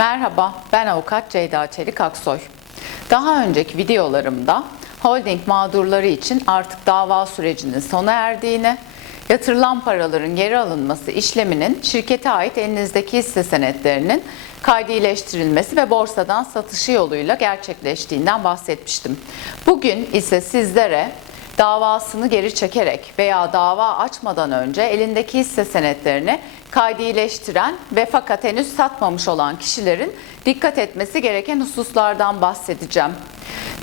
Merhaba, ben avukat Ceyda Çelik Aksoy. Daha önceki videolarımda holding mağdurları için artık dava sürecinin sona erdiğini, yatırılan paraların geri alınması işleminin şirkete ait elinizdeki hisse senetlerinin kaydı iyileştirilmesi ve borsadan satışı yoluyla gerçekleştiğinden bahsetmiştim. Bugün ise sizlere davasını geri çekerek veya dava açmadan önce elindeki hisse senetlerini kaydı iyileştiren ve fakat henüz satmamış olan kişilerin dikkat etmesi gereken hususlardan bahsedeceğim.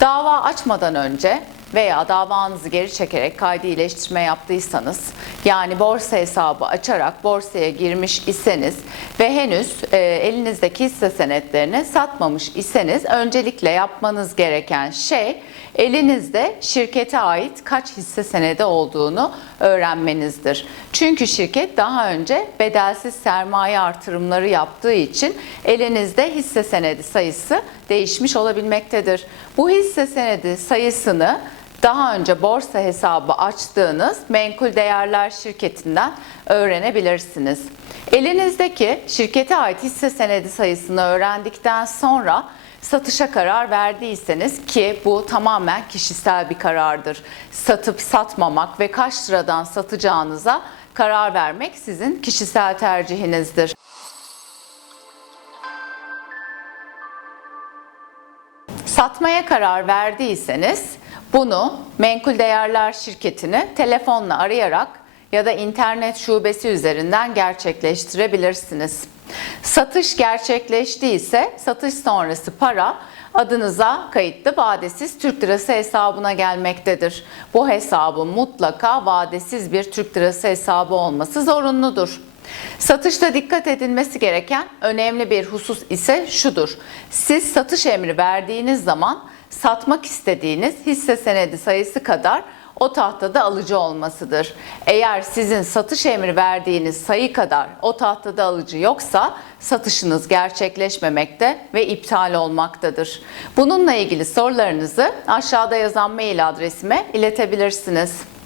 Dava açmadan önce veya davanızı geri çekerek kaydı iyileştirme yaptıysanız yani borsa hesabı açarak borsaya girmiş iseniz ve henüz e, elinizdeki hisse senetlerini satmamış iseniz öncelikle yapmanız gereken şey elinizde şirkete ait kaç hisse senedi olduğunu öğrenmenizdir. Çünkü şirket daha önce bedelsiz sermaye artırımları yaptığı için elinizde hisse senedi sayısı değişmiş olabilmektedir. Bu hisse senedi sayısını daha önce borsa hesabı açtığınız menkul değerler şirketinden öğrenebilirsiniz. Elinizdeki şirkete ait hisse senedi sayısını öğrendikten sonra satışa karar verdiyseniz ki bu tamamen kişisel bir karardır. Satıp satmamak ve kaç liradan satacağınıza karar vermek sizin kişisel tercihinizdir. Satmaya karar verdiyseniz bunu menkul değerler şirketini telefonla arayarak ya da internet şubesi üzerinden gerçekleştirebilirsiniz. Satış gerçekleştiyse satış sonrası para adınıza kayıtlı vadesiz Türk lirası hesabına gelmektedir. Bu hesabın mutlaka vadesiz bir Türk lirası hesabı olması zorunludur. Satışta dikkat edilmesi gereken önemli bir husus ise şudur. Siz satış emri verdiğiniz zaman satmak istediğiniz hisse senedi sayısı kadar o tahtada alıcı olmasıdır. Eğer sizin satış emri verdiğiniz sayı kadar o tahtada alıcı yoksa satışınız gerçekleşmemekte ve iptal olmaktadır. Bununla ilgili sorularınızı aşağıda yazan mail adresime iletebilirsiniz.